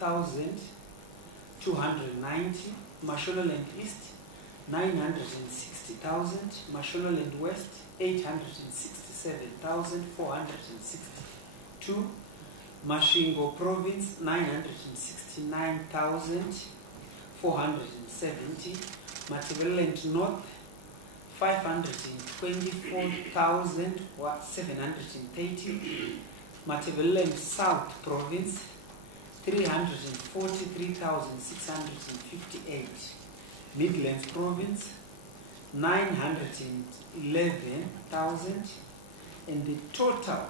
1,290, Mashonaland East 960,000, Mashonaland West 867,462, Mashingo Province 969,470, Matabeleland North 524,730, Matabeleland South Province 343,658, Midlands Province 911,000, and the total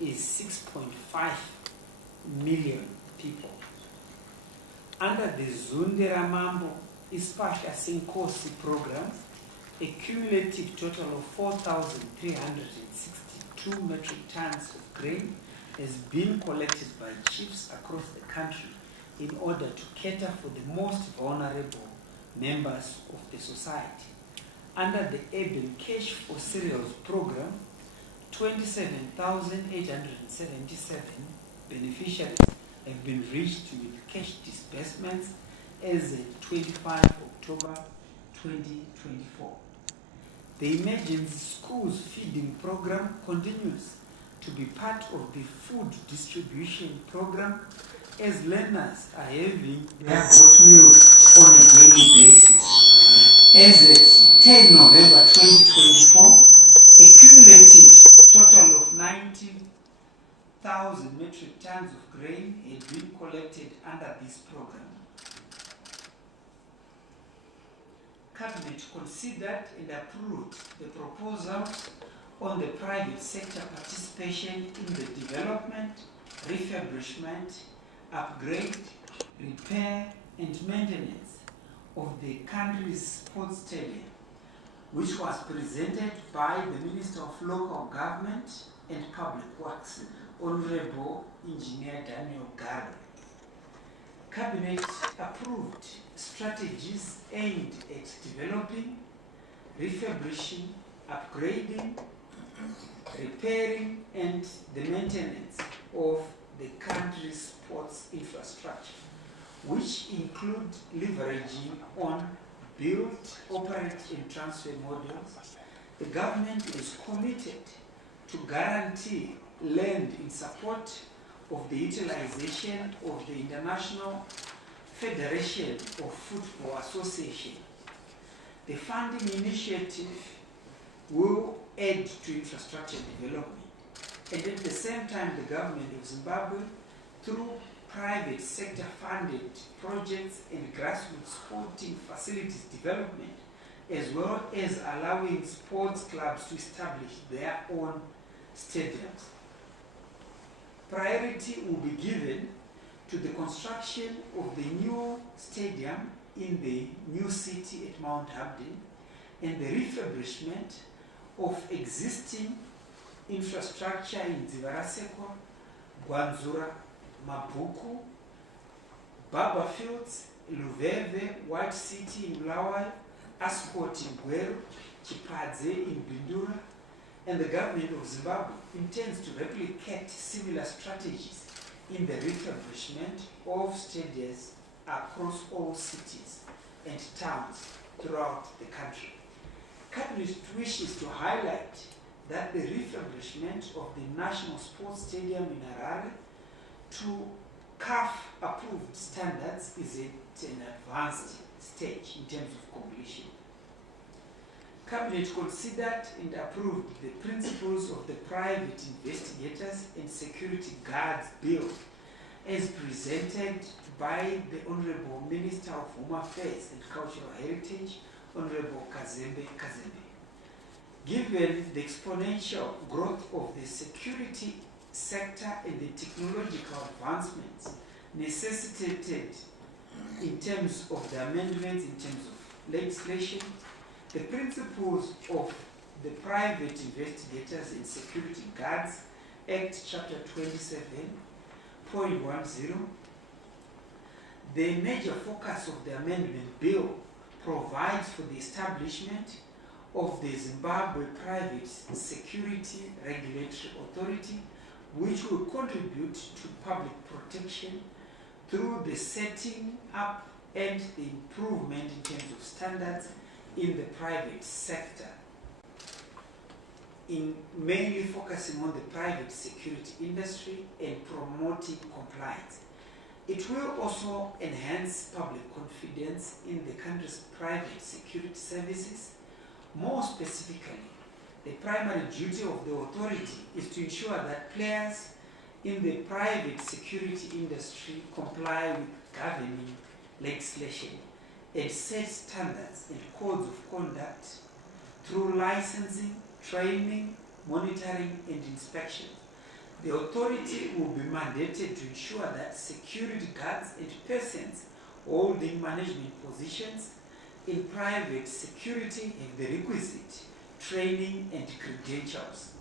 is 6.5 million people. Under the Zundera Mambo Ispasha Sinkosi program, a cumulative total of 4,362 metric tons of grain has been collected by chiefs across the country in order to cater for the most vulnerable members of the society. Under the Able Cash for Cereals program, 27,877 beneficiaries have been reached with cash disbursements as of 25 October 2024. The Emergency Schools Feeding Program continues to be part of the food distribution program as learners are having their hot meals on a daily basis. As of 10 November 2024, a cumulative total of 19,000 metric tons of grain had been collected under this program. Cabinet considered and approved the proposals on the private sector participation in the development, refurbishment, upgrade, repair, and maintenance of the country's sports stadium, which was presented by the Minister of Local Government and Public Works, Honorable Engineer Daniel Garo. Cabinet approved strategies aimed at developing, refurbishing, upgrading, repairing, and the maintenance of the country's sports infrastructure, which include leveraging on build, operate, and transfer models. The government is committed to guarantee land in support of the utilization of the International Federation of Football Association. The funding initiative will add to infrastructure development, and at the same time the government of Zimbabwe, through private sector funded projects and grassroots sporting facilities development, as well as allowing sports clubs to establish their own stadiums. Priority will be given to the construction of the new stadium in the new city at Mount Hamden and the refurbishment of existing infrastructure in Dzivarasekwa, Gwanzura, Mabuku, Baba Fields, Luveve, White City in Bulawayo, Ascot in Gweru, Chipadze in Bindura, and the government of Zimbabwe intends to replicate similar strategies in the refurbishment of stadiums across all cities and towns throughout the country. Cabinet wishes to highlight that the refurbishment of the National Sports Stadium in Harare to CAF approved standards is at an advanced stage in terms of completion. Cabinet considered and approved the principles of the Private Investigators and Security Guards Bill as presented by the Honorable Minister of Home Affairs and Cultural Heritage, Honorable Kazembe Kazembe. Given the exponential growth of the security sector and the technological advancements necessitated in terms of the amendments, in terms of legislation, the principles of the Private Investigators and Security Guards Act Chapter 27.10, the major focus of the amendment bill provides for the establishment of the Zimbabwe Private Security Regulatory Authority, which will contribute to public protection, through the setting up and the improvement in terms of standards in the private sector, in mainly focusing on the private security industry and promoting compliance. It will also enhance public confidence in the country's private security services. More specifically, the primary duty of the authority is to ensure that players in the private security industry comply with governing legislation and set standards and codes of conduct through licensing, training, monitoring, and inspection. The authority will be mandated to ensure that security guards and persons holding management positions in private security have the requisite training and credentials.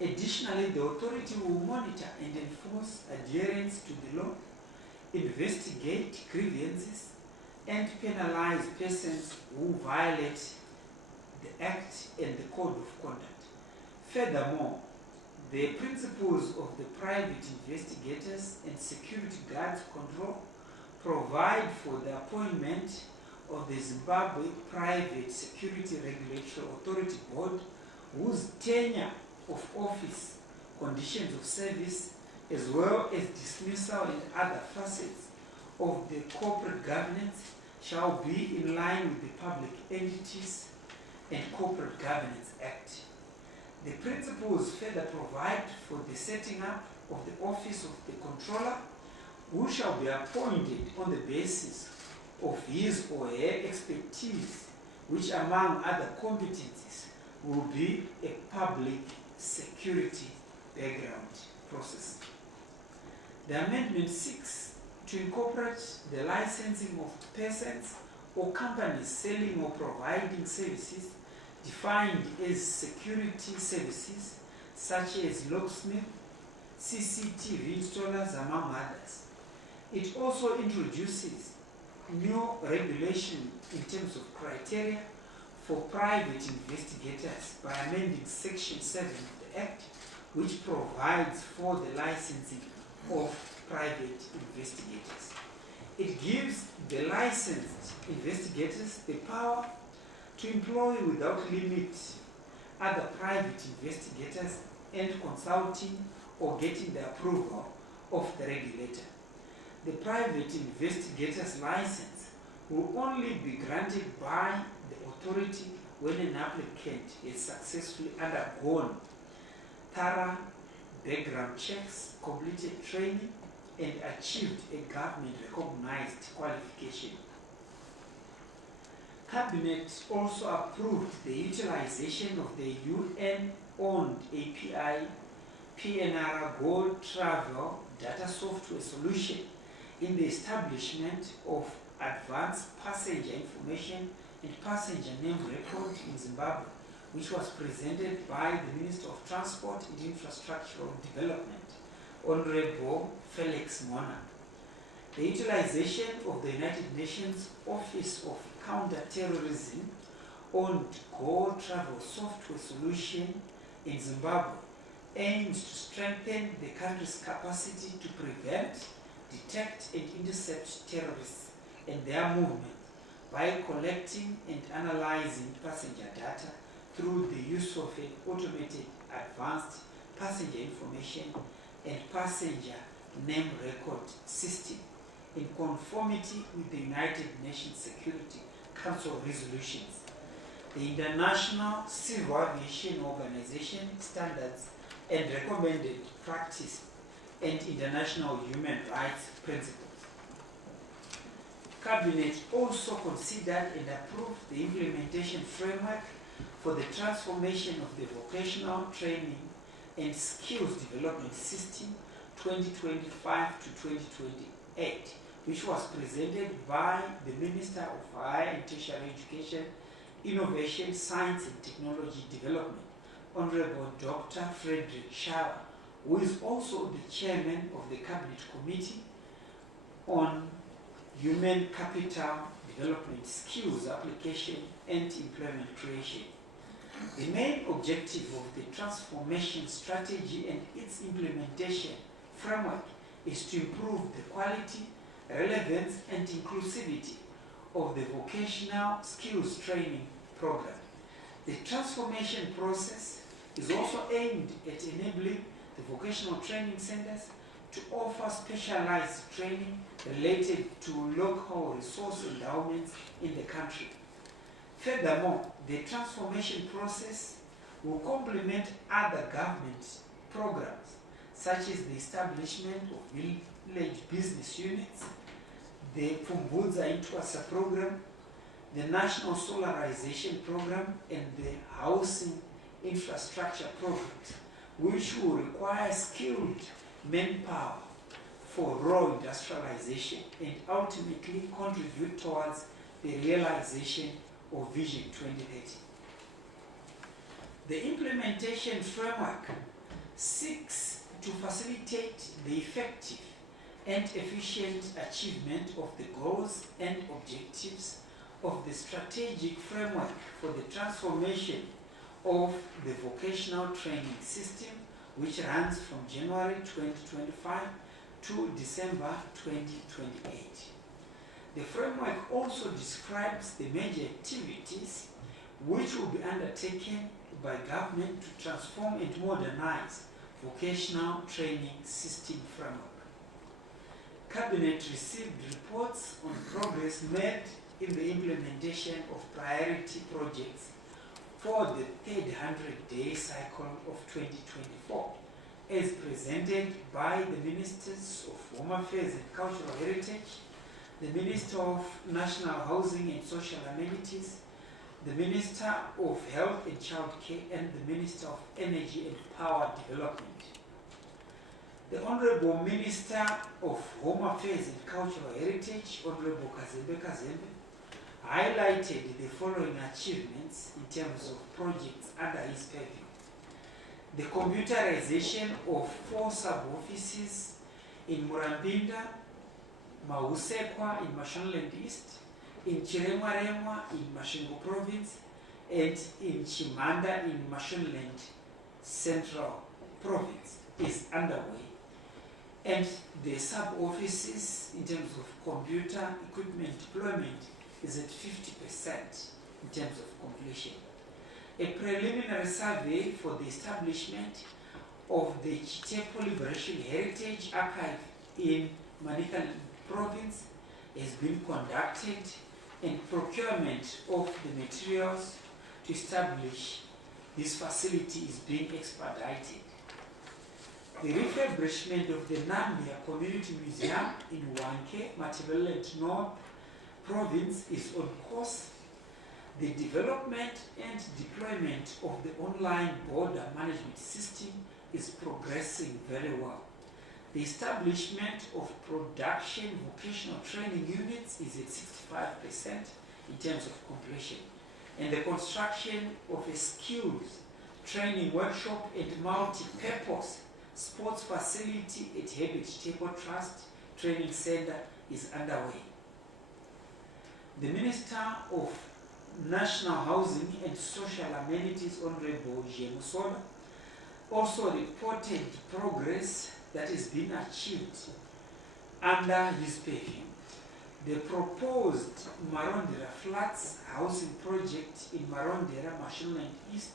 Additionally, the authority will monitor and enforce adherence to the law, investigate grievances, and penalize persons who violate the Act and the Code of Conduct. Furthermore, the principles of the private investigators and security guards control provide for the appointment of the Zimbabwe Private Security Regulatory Authority Board, whose tenure of office, conditions of service, as well as dismissal and other facets of the corporate governance shall be in line with the Public Entities and Corporate Governance Act. The principles further provide for the setting up of the Office of the Controller, who shall be appointed on the basis of his or her expertise, which among other competencies will be a public security background process. The Amendment 6 to incorporate the licensing of persons or companies selling or providing services defined as security services such as locksmith, CCTV installers, among others. It also introduces new regulation in terms of criteria for private investigators by amending Section 7 of the Act, which provides for the licensing of private investigators. It gives the licensed investigators the power to employ without limit other private investigators and consulting or getting the approval of the regulator. The private investigator's license will only be granted by the authority when an applicant has successfully undergone thorough background checks, completed training, and achieved a government-recognized qualification. Cabinet also approved the utilization of the UN-owned API PNR Gold Travel Data Software Solution in the establishment of advanced passenger information and passenger name record in Zimbabwe, which was presented by the Minister of Transport and Infrastructural Development, Honorable Felix Mona. The utilization of the United Nations Office of Counter-Terrorism owned Gold Travel Software Solution in Zimbabwe aims to strengthen the country's capacity to prevent, detect, and intercept terrorists and their movement by collecting and analyzing passenger data through the use of an automated advanced passenger information and passenger name record system in conformity with the United Nations Security Council resolutions, the International Civil Aviation Organization standards and recommended practice, and international human rights principles. Cabinet also considered and approved the implementation framework for the transformation of the Vocational Training and Skills Development System 2025 to 2028, which was presented by the Minister of Higher and Tertiary Education, Innovation, Science and Technology Development, Honorable Dr. Frederick Shaw, who is also the Chairman of the Cabinet Committee on Human Capital Development, Skills Application and Employment Creation. The main objective of the transformation strategy and its implementation framework is to improve the quality, relevance, and inclusivity of the vocational skills training program. The transformation process is also aimed at enabling the vocational training centers to offer specialized training related to local resource endowments in the country. Furthermore, the transformation process will complement other government programs, such as the establishment of village business units, the Pfumbudza Intwasa program, the National Solarization Program, and the Housing Infrastructure Programs, which will require skilled manpower for raw industrialization and ultimately contribute towards the realization of Vision 2030. The implementation framework seeks to facilitate the effective and efficient achievement of the goals and objectives of the strategic framework for the transformation of the vocational training system, which runs from January 2025 to December 2028. The framework also describes the major activities which will be undertaken by government to transform and modernize vocational training system framework. Cabinet received reports on progress made in the implementation of priority projects for the third 100-day cycle of 2024, as presented by the Ministers of Home Affairs and Cultural Heritage, the Minister of National Housing and Social Amenities, the Minister of Health and Childcare, and the Minister of Energy and Power Development. The Honorable Minister of Home Affairs and Cultural Heritage, Honorable Kazembe Kazembe, highlighted the following achievements in terms of projects under his purview: the computerization of 4 sub-offices in Murambinda, Mahusekwa in Mashonaland East, in Chiremwaremwa in Mashingo Province, and in Chimanda in Mashonaland Central Province is underway. And the sub-offices in terms of computer equipment deployment is at 50% in terms of completion. A preliminary survey for the establishment of the Chitepo Liberation Heritage Archive in Manicaland Province has been conducted, and procurement of the materials to establish this facility is being expedited. The refurbishment of the Nambia Community Museum in Wanke, Matabeleland North Province is on course. The development and deployment of the online border management system is progressing very well. The establishment of production vocational training units is at 65% in terms of completion, and the construction of a skills training workshop and multi-purpose sports facility at Herbert Chitepo Trust Training Center is underway. The Minister of National Housing and Social Amenities, Honorable Jemusola, also reported progress that has been achieved under his purview. The proposed Marondera Flats housing project in Marondera, Mashonaland East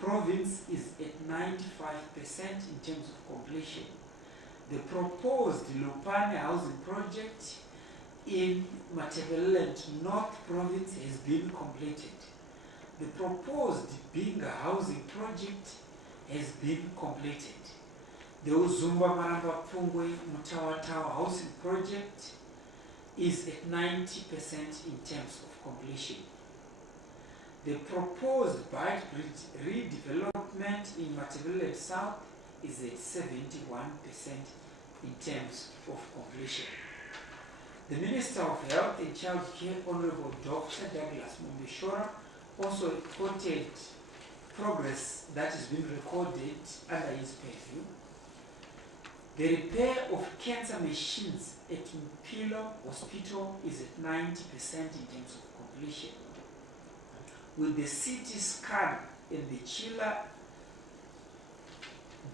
Province is at 95% in terms of completion. The proposed Lupane housing project in Matabeleland North Province has been completed. The proposed Binga housing project has been completed. The Uzumba Maramba Pungwe Mutawatawa housing project is at 90% in terms of completion. The proposed Bite Bridge redevelopment in Matabeleland South is at 71% in terms of completion. The Minister of Health and Childcare, Honorable Dr. Douglas Mumbishora, also reported progress that has been recorded under his purview. The repair of cancer machines at Mpilo Hospital is at 90% in terms of completion, with the CT scan and the chiller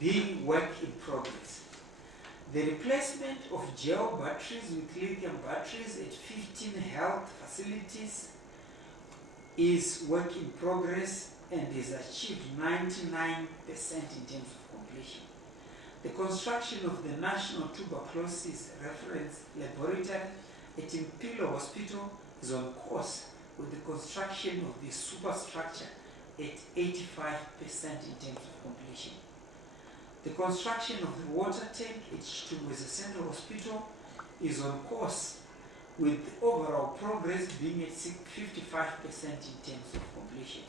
being work in progress. The replacement of gel batteries with lithium batteries at 15 health facilities is work in progress and has achieved 99% in terms of completion. The construction of the National Tuberculosis Reference Laboratory at Impilo Hospital is on course, with the construction of the superstructure at 85% in terms of completion. The construction of the water tank at Chitungweza Central Hospital is on course, with overall progress being at 55% in terms of completion.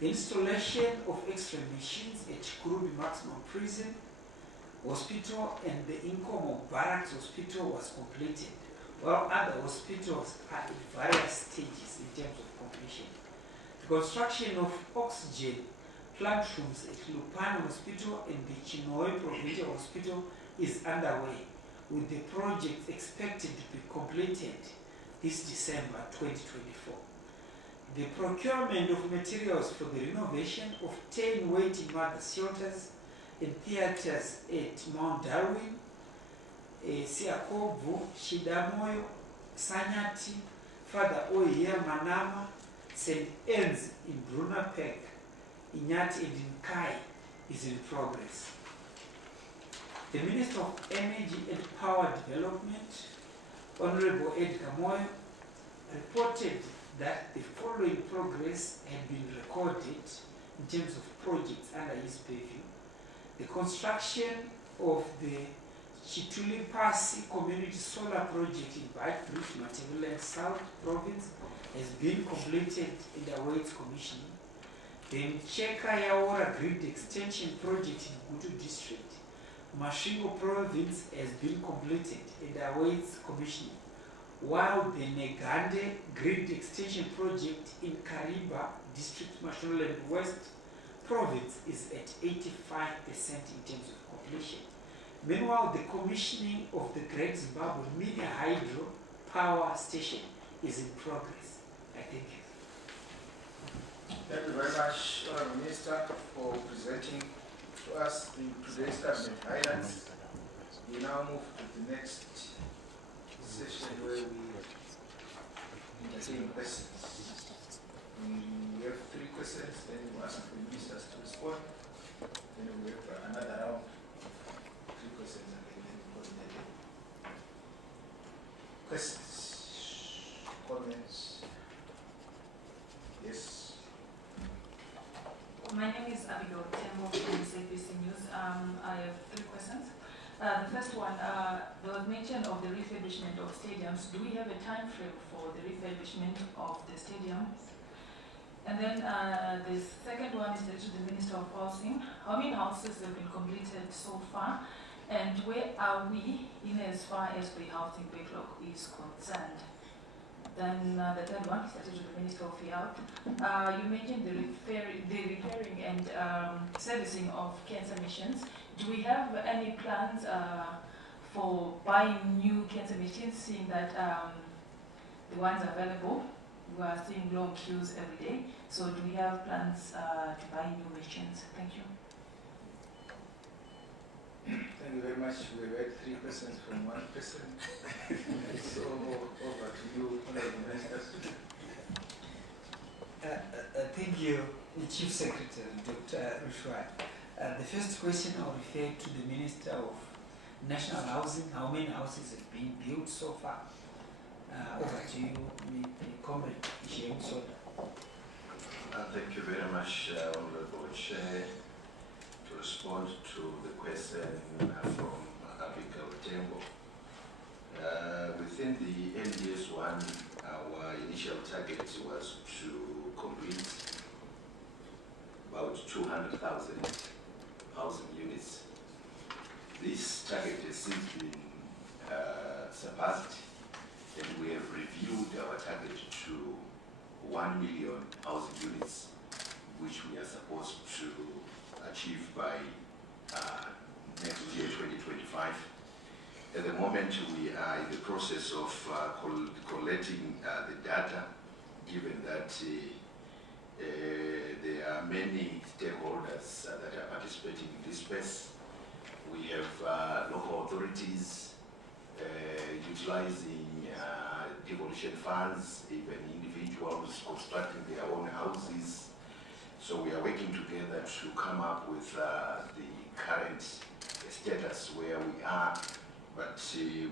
The installation of X-ray machines at Chikurubi Maximum Prison Hospital and the Inkomo Barracks Hospital was completed, while other hospitals are at various stages in terms of completion. The construction of oxygen plant rooms at Lupano Hospital and the Chinhoe Provincial Hospital is underway, with the project expected to be completed this December 2024. The procurement of materials for the renovation of 10 waiting mother shelters and theatres at Mount Darwin, Siakovu, Shidamoyo, Sanyati, Father Oya Manama, St. Anne's in Brunapeg, Inyati and in Kai is in progress. The Minister of Energy and Power Development, Honorable Edgar Moyo, reported that the following progress had been recorded in terms of projects under his purview. The construction of the Chitulipasi Community Solar Project in Beitbridge, Matabeleland South Province has been completed and awaits commissioning. The Mcheka Yaora Grid Extension Project in Gutu District, Mashingo Province has been completed and awaits commissioning, while the Negande Grid Extension Project in Kariba District, Mashonaland West Province is at 85% in terms of completion. Meanwhile, the commissioning of the Great Zimbabwe Mini Hydro Power Station is in progress. I thank you. Thank you very much, Honourable Minister, for presenting to us today's cabinet highlights. We now move to the next session where we entertain questions. We have 3 questions, then we ask the ministers to respond. Then we have another round, 3 questions, and then we coordinate. Questions, comments? Yes. My name is Abigail Tembo from CBC News. I have 3 questions. The first one, there was mention of the refurbishment of stadiums. Do we have a time frame for the refurbishment of the stadiums? And then the second one is to the Minister of Housing. How many houses have been completed so far? And where are we in as far as the housing backlog is concerned? Then the third one is to the Minister of Health. You mentioned the repairing and servicing of cancer machines. Do we have any plans for buying new cancer machines, seeing that the ones available, we are seeing long queues every day? So do we have plans to buy new machines? Thank you. Thank you very much. We had 3 questions from 1 person. So over to you, Honourable Minister. Thank you, Chief Secretary, Dr. Rushwa. The first question I'll refer to the Minister of National Housing. How many houses have been built so far? Over to you, Comrade James Soda. Thank you very much, Honourable Chair. To respond to the question from Abigail Tembo. Within the NDS1, our initial target was to complete about 200,000 housing units. This target has since been surpassed, and we have reviewed our target to 1 million housing units, which we are supposed to achieve by next year, 2025. At the moment, we are in the process of collecting the data, given that there are many stakeholders that are participating in this space. We have local authorities utilizing devolution funds, even individuals constructing their own houses. So we are working together to come up with the current status where we are, but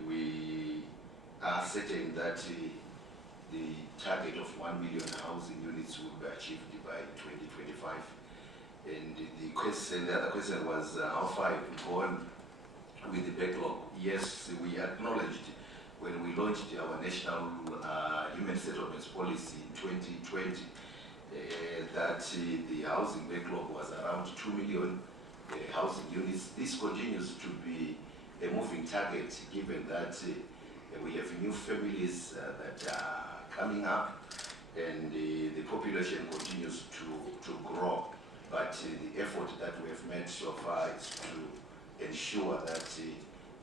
we are certain that the target of 1 million housing units will be achieved by 2025. And the other question was how far have we gone with the backlog? Yes, we acknowledged when we launched our national human settlements policy in 2020 that the housing backlog was around 2 million housing units. This continues to be a moving target, given that we have new families that are coming up, and the population continues to grow. But the effort that we have made so far is to ensure that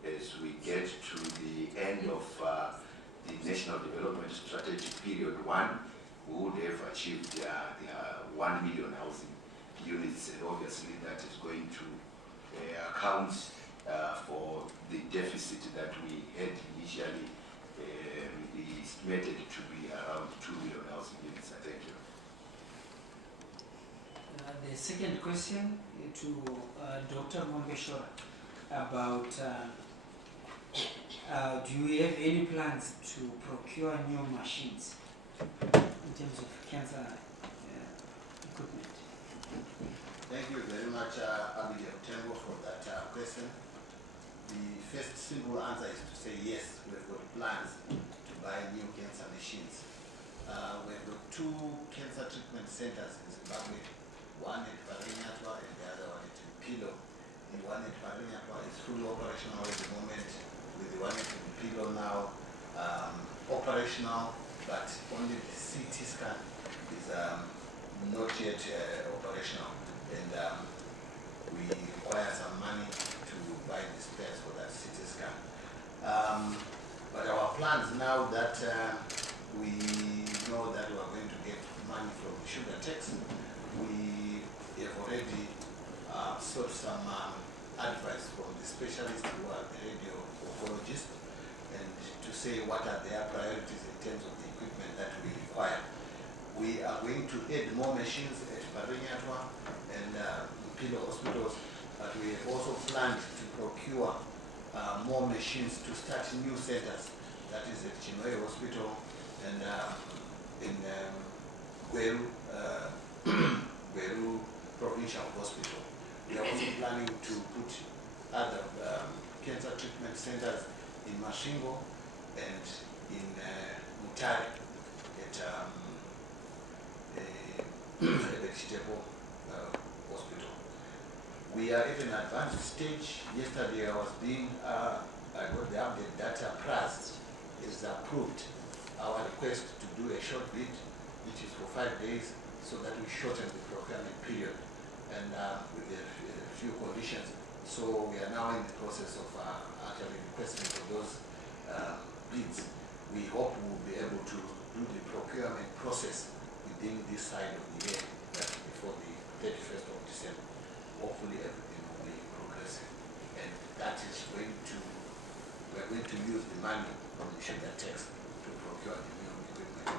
as we get to the end of the National Development Strategy Period 1, we would have achieved the 1 million housing units, and obviously that is going to account for the deficit that we had initially estimated to be around 2 million housing units. I thank you. The second question to Dr. Mombeshora about do you have any plans to procure new machines in terms of cancer equipment? Thank you very much, Abigail Tembo, for that question. The first simple answer is to say yes, we've got plans to buy new cancer machines. We've got 2 cancer treatment centers in Zimbabwe, one at Parinyatwa and the other one at Mpilo. The one at Parinyatwa is fully operational at the moment, with the one at Mpilo now operational, but only the CT scan is not yet operational, and we require some money to buy the spares for that CT scan. But our plans now that we know that we are going to get money from sugar tax, we have already sought some advice from the specialists who are the radio oncologists, and to say what are their priorities in terms of the equipment that we require. We are going to add more machines at Parinyatwa and Mpilo hospitals, but we have also planned to procure more machines to start new centers, that is at Chinoy Hospital and in Gweru Provincial Hospital. We are also planning to put other cancer treatment centers in Mashingo and in Mutare at Vegetable Hospital. We are at an advanced stage. Yesterday I was I got the update that PRAS is approved our request to do a short bid, which is for 5 days, so that we shorten the procurement period, and with a few conditions. So we are now in the process of actually requesting for those bids. We hope we will be able to do the procurement process within this side of the year, before the 31st of December. Hopefully everything will be progressive, and that is going to, we are going to use the money from the sugar tax to procure the new equipment.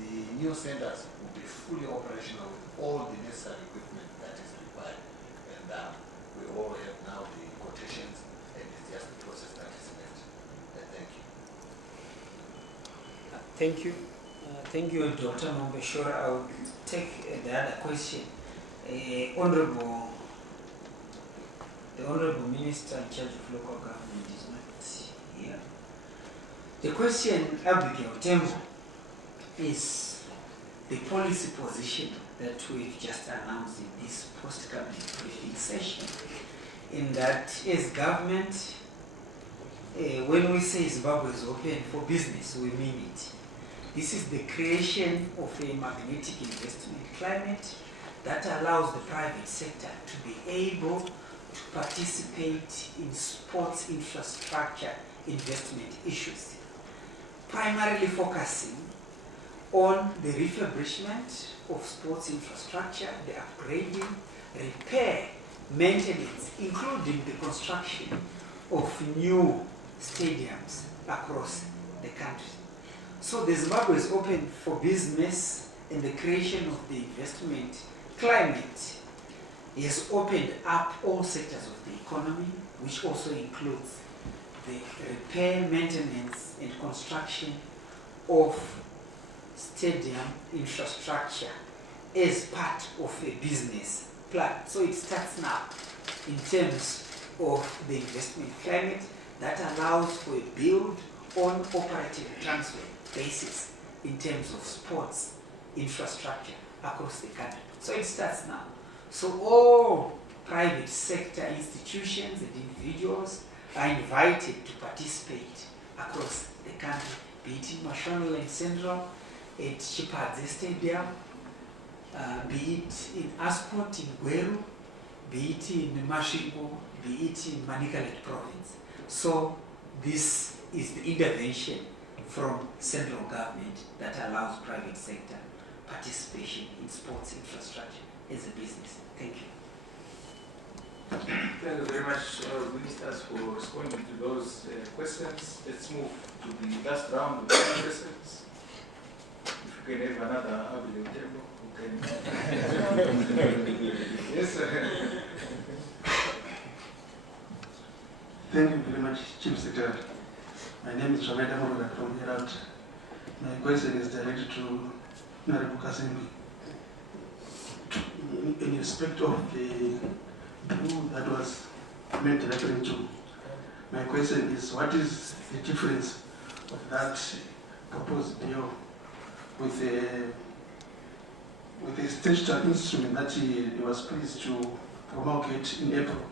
The new centers will be fully operational with all the necessary equipment that is required, and we all have now the quotations, and it's just the process that is left. Thank you. Thank you. Thank you, Dr. Mombeshora. I will take the other question. The Honorable Minister in charge of local government is not here. The question, Abigail Tembo, is the policy position that we've just announced in this post-cabinet briefing session, in that as government, when we say Zimbabwe is open for business, we mean it. This is the creation of a magnetic investment climate that allows the private sector to be able to participate in sports infrastructure investment issues, primarily focusing on the refurbishment of sports infrastructure, the upgrading, repair, maintenance, including the construction of new stadiums across the country. So the Zimbabwe is open for business, and the creation of the investment climate has opened up all sectors of the economy, which also includes the repair, maintenance, and construction of stadium infrastructure as part of a business plan. So it starts now in terms of the investment climate that allows for a build on operative transfer basis in terms of sports infrastructure across the country. So it starts now. So all private sector institutions and individuals are invited to participate across the country, be it in Mashonaland Central, at Chipadze Stadium, be it in Ascot, in Gweru, be it in Mashingo, be it in Manicaland province. So this is the intervention from central government that allows private sector participation in sports infrastructure as a business. Thank you. Thank you very much, ministers, for responding to those questions. Let's move to the last round of questions. If you can have another available table, okay. Yes, sir. Thank you very much, Chief Secretary. My name is Shameda Murugak from Herald. My question is directed to Honorable Kasimbi. In respect of the bill that was made referring to, my question is, what is the difference of that proposed bill with the statutory instrument that he was pleased to promulgate in April?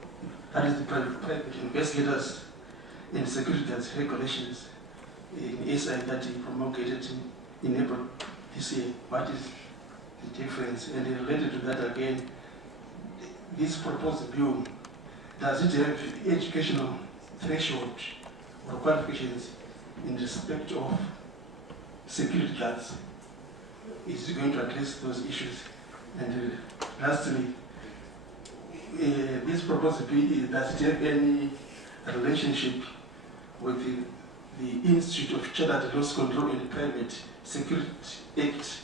That is the private investigators and security guards regulations in SI that he promulgated in April this year. What is the difference? And related to that again, this proposed bill, does it have educational threshold or qualifications in respect of security guards? Is it going to address those issues? And lastly, this proposed bill, does it have any relationship with the Institute of Chartered Loss Control and Private Security Act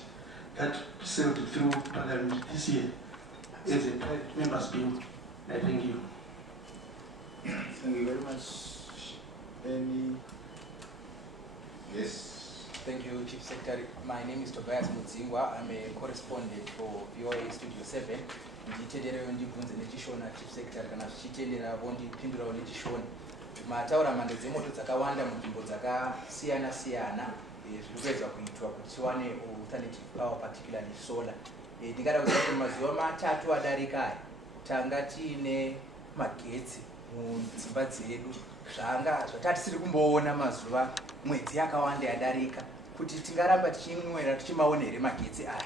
that sailed through Parliament this year as a private member's bill? I thank you. Thank you very much. Any? Yes. Thank you, Chief Secretary. My name is Tobias Mudzingwa. I'm a correspondent for VOA Studio 7. Ndichitenderawo ndibvunze nechishona Chief Secretary kana zvichitenderawo ndipindurawo nechishona. Mataura mhando dzemoto dzakawanda munzvimbo dzakasiyana siyana zvirikuedza kuitwa kuti tiwane alternative power, particularly solar. Ndingada kuziva kuti mazuva matatu adarika aya tanga tiine magetsi mudzimba dzedu zvatatisiri kumboona mazuva mwedzi yakawanda yadarika, kuti tingaramba tichimwera tichimaona here magetsi aya.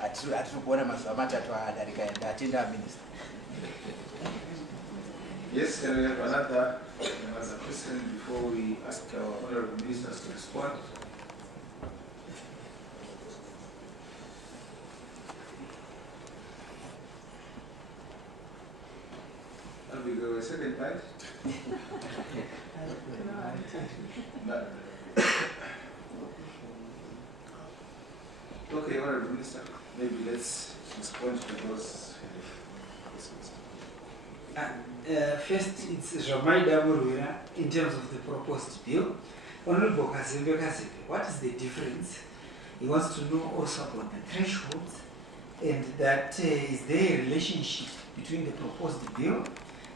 Hatiri kuona mazuva matatu adarika aya. Ndatenda Minister. Yes, can we have another question before we ask our honorable ministers to respond? And we go a second time. Okay, honorable minister, maybe let's respond to those questions. First, it's Ramaida Murwira in terms of the proposed bill. Honorable Kazembe, what is the difference? He wants to know also about the thresholds, and that is there a relationship between the proposed bill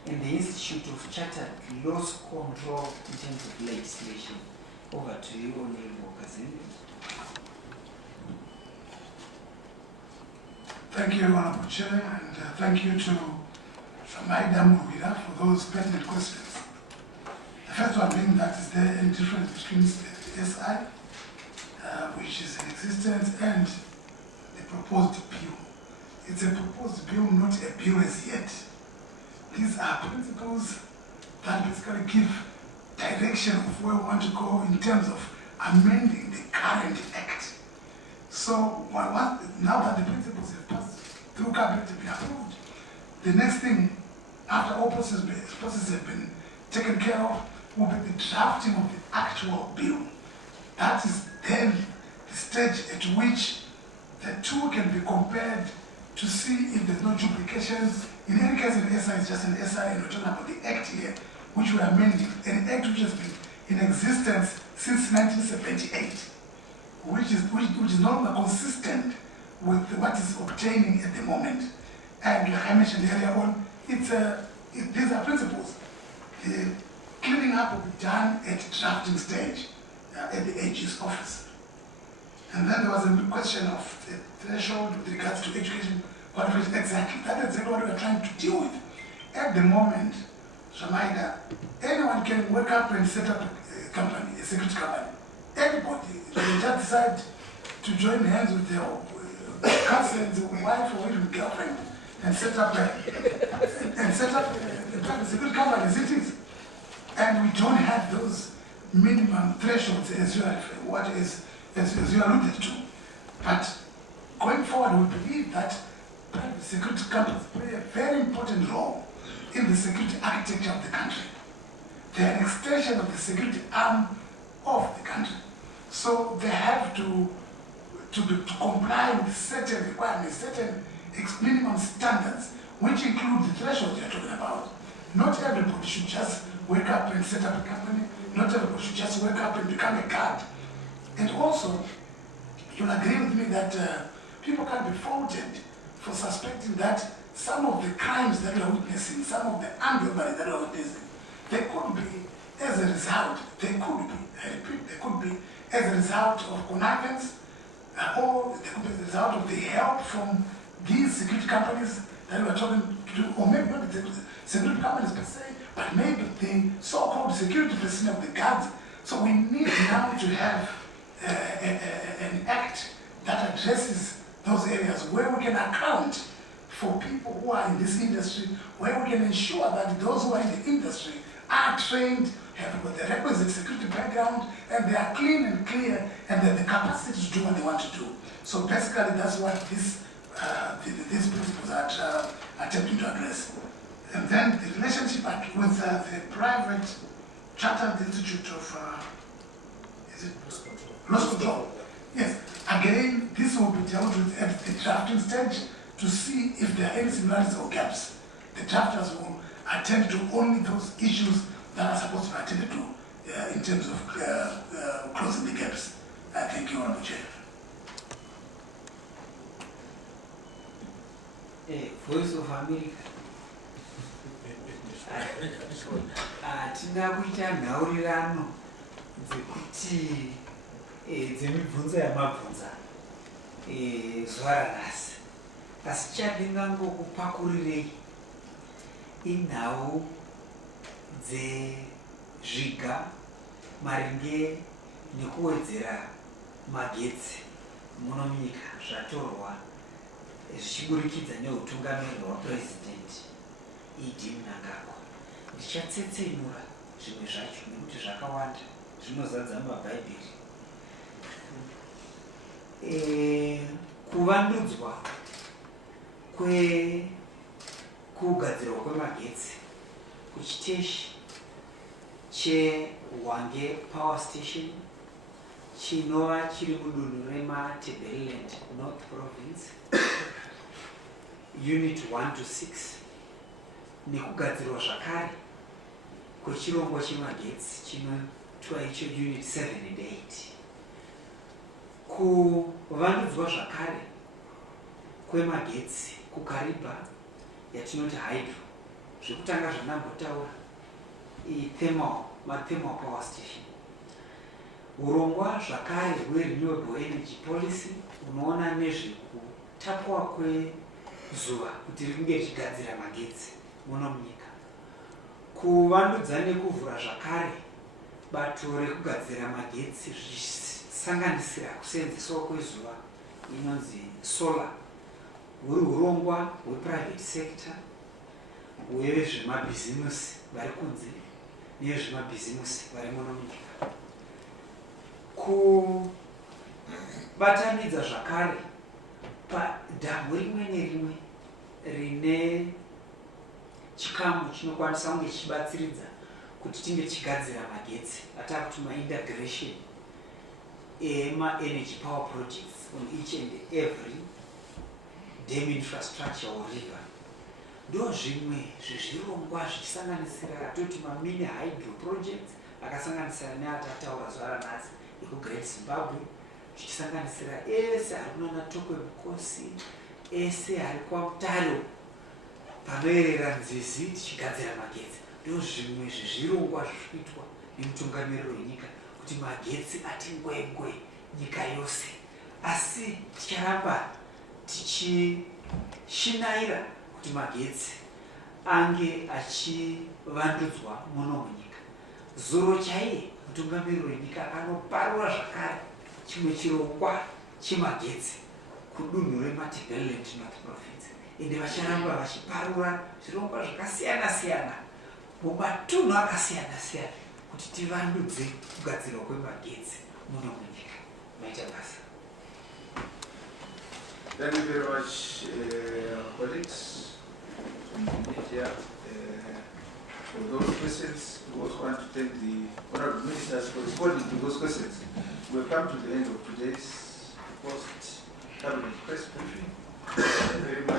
and the Institute of Chartered Loss Control in terms of legislation. Over to you, Honorable Kazembe. Thank you, Honorable Chair, and thank you to Samaida Murwira for those pertinent questions. The first one being that is there any difference between the SI, which is in existence, and the proposed bill. It's a proposed bill, not a bill as yet. These are principles that basically give direction of where we want to go in terms of amending the current act. So now that the principles have passed through cabinet to be approved, the next thing after all processes have been taken care of, will be the drafting of the actual bill. That is then the stage at which the two can be compared to see if there's no duplications. In any case, an SI is just an SI, and we're talking about the Act here, which we are amending, an Act which has been in existence since 1978, which is no longer consistent with what is obtaining at the moment. And like I mentioned earlier on, these are principles. The cleaning up will be done at the drafting stage at the AG's office. And then there was a question of the threshold with regards to education qualification. Exactly, that's exactly what we are trying to deal with. At the moment, Shamaida, anyone can wake up and set up a company, a security company. Anybody, they just decide to join hands with their cousins, wife, or even girlfriend, and set up a security company as it is. And we don't have those minimum thresholds as you alluded to. But going forward, we believe that private security companies play a very important role in the security architecture of the country. They are an extension of the security arm of the country. So they have to comply with certain requirements, certain minimum standards, which include the thresholds you're talking about. Not everybody should just wake up and set up a company. Not everybody should just wake up and become a guard. And also, you'll agree with me that people can be faulted for suspecting that some of the crimes that we are witnessing, some of the armed robberies that we are witnessing, they could be as a result, they could be as a result of connivance, or they could be as a result of the help from these security companies that we are talking to, or maybe not the security companies per se, but maybe the so-called security personnel of the guards. So we need now to have an act that addresses those areas where we can account for people who are in this industry, where we can ensure that those who are in the industry are trained, have got the requisite security background, and they are clean and clear, and they have the capacity to do what they want to do. So basically, that's what these principles are attempting to address. And then the relationship with the private chartered institute of loss control. Yes, again, this will be dealt with at the drafting stage to see if there are any similarities or gaps. The drafters will attend to only those issues that are supposed to be attended to in terms of closing the gaps. Thank you, Honorable Chair. Voice of America. Tina kuita nhaurirano dzekuti dzemibvunzo yamabvunza zuva ranhasi, asi chandingangokupakurirei inhau dzezviga maringe nekuwedzera magetsi muno munyika zvatorwa zvichiburikidza neutungamiriri hwapurezidendi Idi Mnangagwa. Ndichatsetsenura zvimwe zvacho nekuti zvakawanda zvinozadza mabhaibheri. Kuvandudzwa kugadzirwa kwemagetsi kuchiteshi cheHwange Power Station chinova chiri mudunhu reMatabeleland North Province Unit 1 to 6 nekugadzirwa zvakare kwechirongwa chemagetsi chinotwa icho Unit 7 and 8. Kuvandudzwa zvakare kwemagetsi kukariba yatinoti hydro, zvekutanga zvandambotaura thermal power station. Urongwa zvakare hwerenewable energy policy unoona nezvekutapwa kwezuva kuti ringe richigadzira magetsi muno munyika. Kuvandudza nekuvhura zvakare bato rekugadzira magetsi zvichisanganisira kuseenzeswa kwezuva inonzi solar, huri urongwa hweprivate sector, hwezvemabhizimusi vari kunze nezvemabhizimusi vari muno munyika. Kubatanidza zvakare padhamhu rimwe nerimwe rine chikamu chinokwanisa kunge chichibatsiridza kuti tinge tichigadzira magetsi atava kuti ma-integration ema-energy power projects on each and every dam infrastructure or river. Ndo zvimwe zvezvirongwa zvichisanganisira atoti ma-mini hydro projects akasanganisira neatataura zuva ranhasi ekuGreat Zimbabwe, zvichisanganisira ese ari kunana Tokwe Mukosi, ese ari kwaMutare panoerera nzizi tichigadzira magetsi. Ndo zvimwe zvezvirongwa zviri kuitwa nemutungamiriro wenyika kuti magetsi ati ngwengwe nyika yose, asi ticharamba tichishinaira kuti magetsi ange achivandudzwa muno munyika. Zuro chaiye mutungamiriro wenyika anoparura zvakare chimwe chirongwa chemagetsi kudunhu reMatabeleland North Province, ende vacharamba vachiparura zvirongwa zvakasiyana-siyana mumatunhu akasiyana-siyana kuti tivandudze kugadzirwa kwemagetsi muno munyika. Maita basa. Thank you very much, colleagues from the media, for those questions. We also want to thank the honorable ministers for responding to those questions. We have come to the end of today's post-cabinet press briefing. Thank you very much.